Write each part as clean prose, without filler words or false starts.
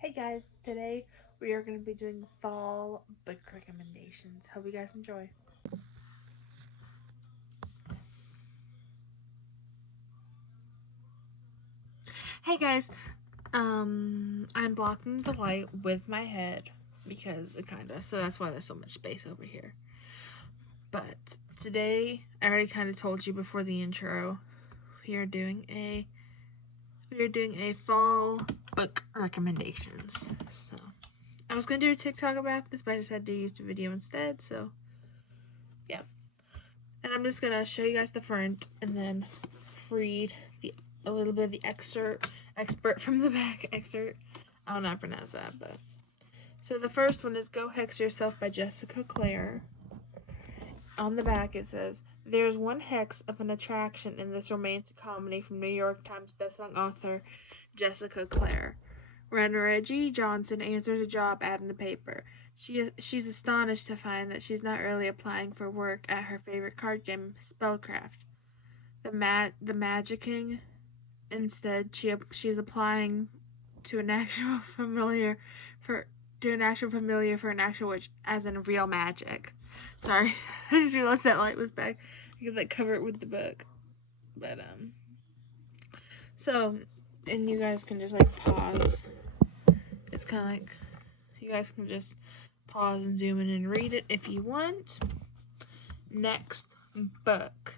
Hey guys, today we are going to be doing fall book recommendations. Hope you guys enjoy. Hey guys, I'm blocking the light with my head because so that's why there's so much space over here. But today, I already kind of told you before the intro, we are doing a fall book recommendations. So I was gonna do a TikTok about this, but I decided to use the video instead. So yeah. And I'm just gonna show you guys the front and then read a little bit of the expert from the back excerpt. I don't know how to pronounce that, but so the first one is Go Hex Yourself by Jessica Clare. On the back it says, "There's one hex of an attraction in this romantic comedy from New York Times bestselling author Jessica Clare. When Reggie Johnson answers a job ad in the paper, she's astonished to find that she's not really applying for work at her favorite card game, Spellcraft. The magicking. Instead, she's applying to an actual familiar for an actual witch, as in real magic." Sorry, I just realized that light was back. I could cover it with the book, but So, and you guys can just pause. It's kind of like you guys can just pause and zoom in and read it if you want. Next book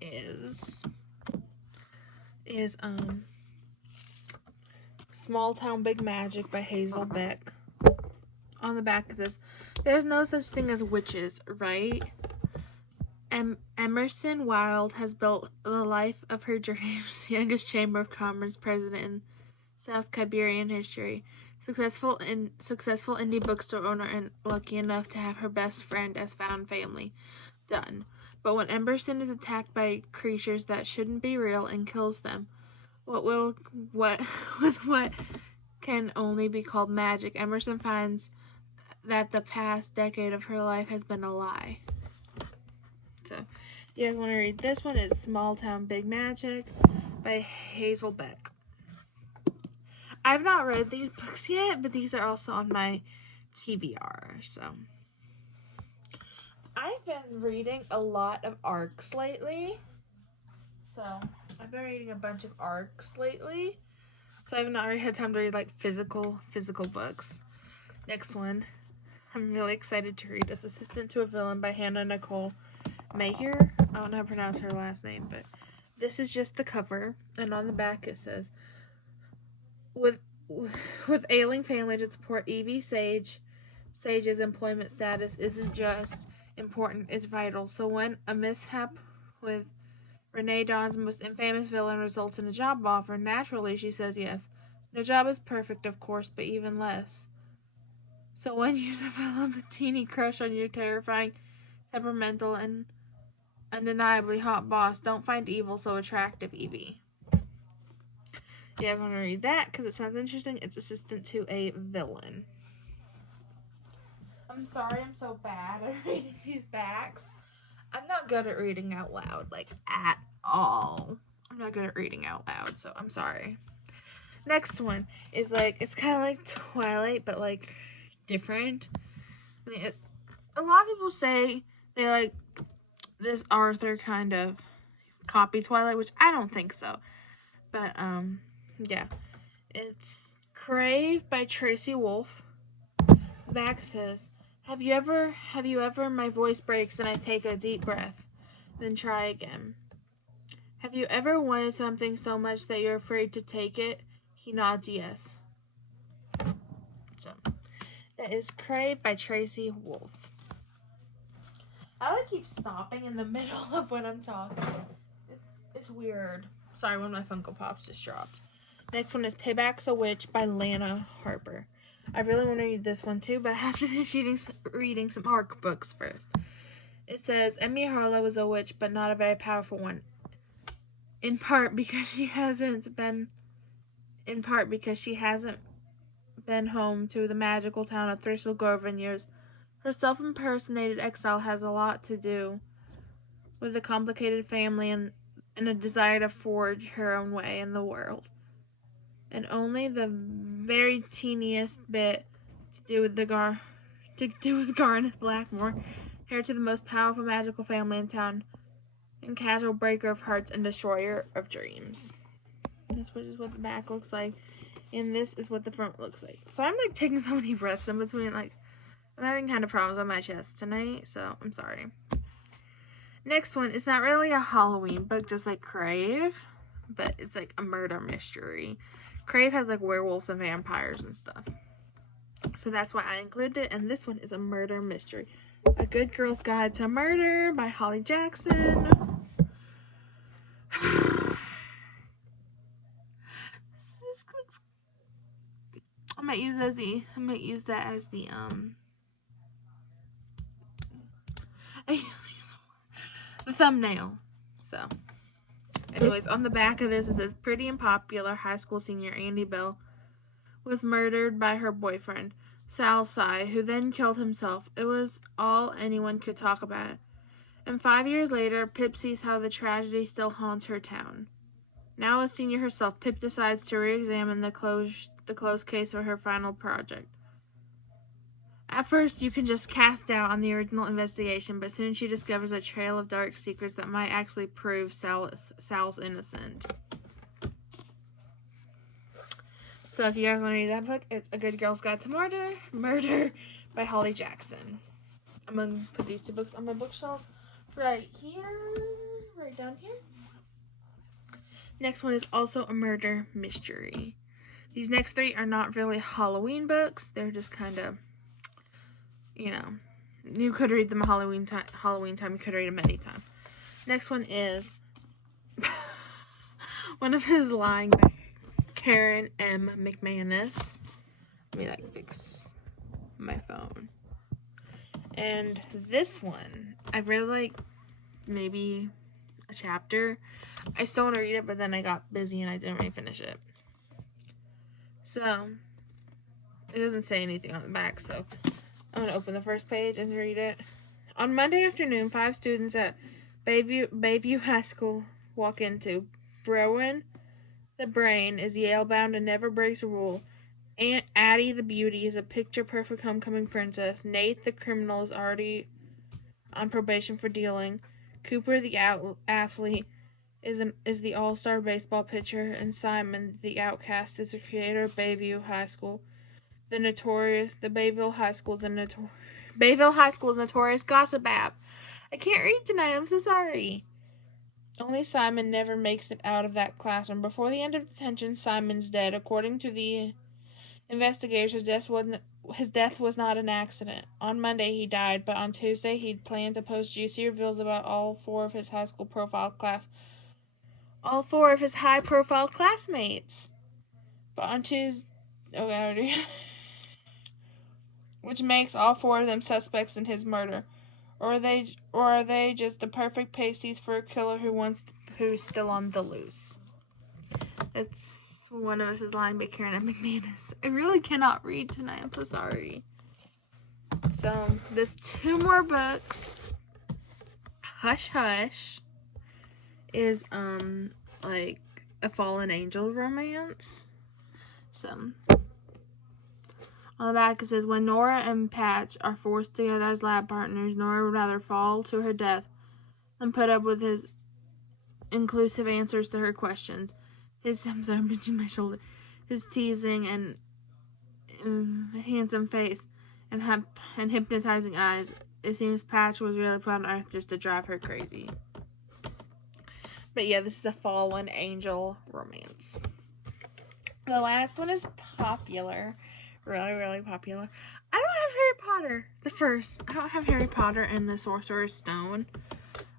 is Small Town Big Magic by Hazel Beck. On the back it says, "There's no such thing as witches, right? Emerson Wilde has built the life of her dreams, youngest Chamber of Commerce president in South Caribbean history, successful indie bookstore owner, and lucky enough to have her best friend as found family. Done. But when Emerson is attacked by creatures that shouldn't be real and kills them, what with what can only be called magic, Emerson finds that the past decade of her life has been a lie." So, you guys want to read this one? It's Small Town Big Magic by Hazel Beck. I've not read these books yet, but these are also on my TBR. So, I've been reading a lot of ARCs lately. So, I've been reading a bunch of ARCs lately. So, I have not really had time to read physical books. Next one, I'm really excited to read. It's Assistant to a Villain by Hannah Nicole Mayer. I don't know how to pronounce her last name, but this is just the cover, and on the back it says, with ailing family to support, Evie Sage's employment status isn't just important, it's vital. So when a mishap with Renee Dawn's most infamous villain results in a job offer, naturally she says yes. No job is perfect, of course, but even less. So when you develop a teeny crush on your terrifying, temperamental, and undeniably hot boss, don't find evil so attractive, Evie. You guys want to read that because it sounds interesting? It's Assistant to a Villain. I'm sorry I'm so bad at reading these backs. I'm not good at reading out loud, at all. I'm not good at reading out loud, so I'm sorry. Next one is it's kind of like Twilight, but different. I mean, a lot of people say they like this Arthur kind of copy Twilight, which I don't think so. But yeah, it's Crave by Tracy Wolf. The back says, Have you ever, my voice breaks and I take a deep breath, then try again. Have you ever wanted something so much that you're afraid to take it? He nods yes." So, that is Crave by Tracy Wolf. I keep stopping in the middle of when I'm talking. It's weird. Sorry, one of my Funko Pops just dropped. Next one is Payback's a Witch by Lana Harper. I really want to read this one too, but I have to finish reading some ARC books first. It says, Emmy Harlow is a witch, but not a very powerful one. In part because she hasn't been home to the magical town of Thistle Grove in years. Her self-impersonated exile has a lot to do with a complicated family and a desire to forge her own way in the world. and only the very teeniest bit to do with Garnet Blackmore, heir to the most powerful magical family in town, and casual breaker of hearts and destroyer of dreams. This is what the back looks like, and this is what the front looks like. So I'm like taking so many breaths in between. Like, I'm having kind of problems on my chest tonight, so I'm sorry. Next one, it's not really a Halloween book, just like Crave, but it's like a murder mystery. Crave has like werewolves and vampires and stuff, so that's why I included it. And this one is a murder mystery, A Good Girl's Guide to Murder by Holly Jackson. I might use that as the the thumbnail. So anyways, on the back of this it says, pretty and popular high school senior Andy Bell was murdered by her boyfriend, Sal Sy, who then killed himself. It was all anyone could talk about. And 5 years later, Pip sees how the tragedy still haunts her town. Now a senior herself, Pip decides to re-examine the closed case for her final project. At first, you can just cast doubt on the original investigation, but soon she discovers a trail of dark secrets that might actually prove Sal's innocent. So if you guys want to read that book, it's A Good Girl's Guide to Murder by Holly Jackson. I'm going to put these two books on my bookshelf right down here. Next one is also a murder mystery. These next three are not really Halloween books. They're just kind of, you could read them Halloween time. You could read them anytime. Next one is One of His Lying by Karen M. McManus. Let me fix my phone. And this one, I read maybe a chapter. I still want to read it, but then I got busy and I didn't really finish it. So, it doesn't say anything on the back, so I'm going to open the first page and read it. On Monday afternoon, 5 students at Bayview High School walk into Browen, the brain, is Yale-bound and never breaks a rule. Aunt Addie, the beauty, is a picture-perfect homecoming princess. Nate, the criminal, is already on probation for dealing. Cooper, the athlete, is the all-star baseball pitcher, and Simon, the outcast, is the creator of Bayview High School. Bayville High School's notorious gossip app. I can't read tonight, I'm so sorry. Only Simon never makes it out of that classroom. Before the end of detention, Simon's dead. According to the investigators, his death was not an accident. On Monday, he died, but on Tuesday, he'd planned to post juicy reveals about all 4 of his high-profile classmates. But on Tuesday, which makes all 4 of them suspects in his murder. Or are they just the perfect pasties for a killer who's still on the loose? It's One of Us is Lying by Karen M. McManus. I really cannot read tonight. I'm so sorry. So there's 2 more books. Hush Hush is a fallen angel romance. So on the back it says, when Nora and Patch are forced together as lab partners, Nora would rather fall to her death than put up with his inclusive answers to her questions. I'm sorry, I'm pinching my shoulder. His teasing and handsome face and hypnotizing eyes. It seems Patch was really put on earth just to drive her crazy. But yeah, this is a fallen angel romance. The last one is popular. Really, really popular. I don't have Harry Potter. I don't have Harry Potter and the Sorcerer's Stone.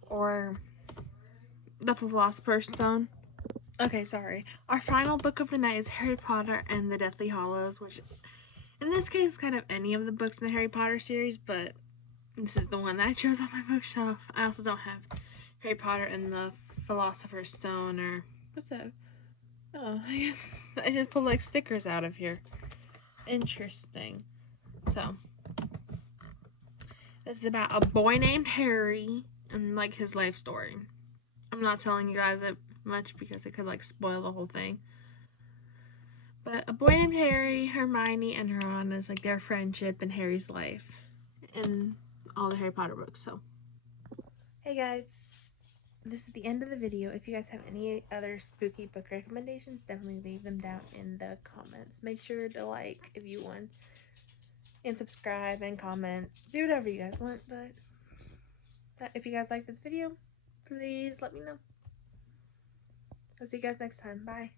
Or the Philosopher's Stone. Okay, sorry. Our final book of the night is Harry Potter and the Deathly Hallows, which in this case is kind of any of the books in the Harry Potter series, but this is the one that I chose on my bookshelf. I also don't have Harry Potter and the Philosopher's Stone, or what's that? Oh, I guess I just pulled stickers out of here. Interesting. So, this is about a boy named Harry and his life story. I'm not telling you guys it much because it could spoil the whole thing. But a boy named Harry, Hermione, and Ron is like their friendship and Harry's life in all the Harry Potter books. So, hey guys, this is the end of the video. If you guys have any other spooky book recommendations, definitely leave them down in the comments. Make sure to like if you want, and subscribe and comment. Do whatever you guys want, but if you guys like this video, please let me know. I'll see you guys next time. Bye.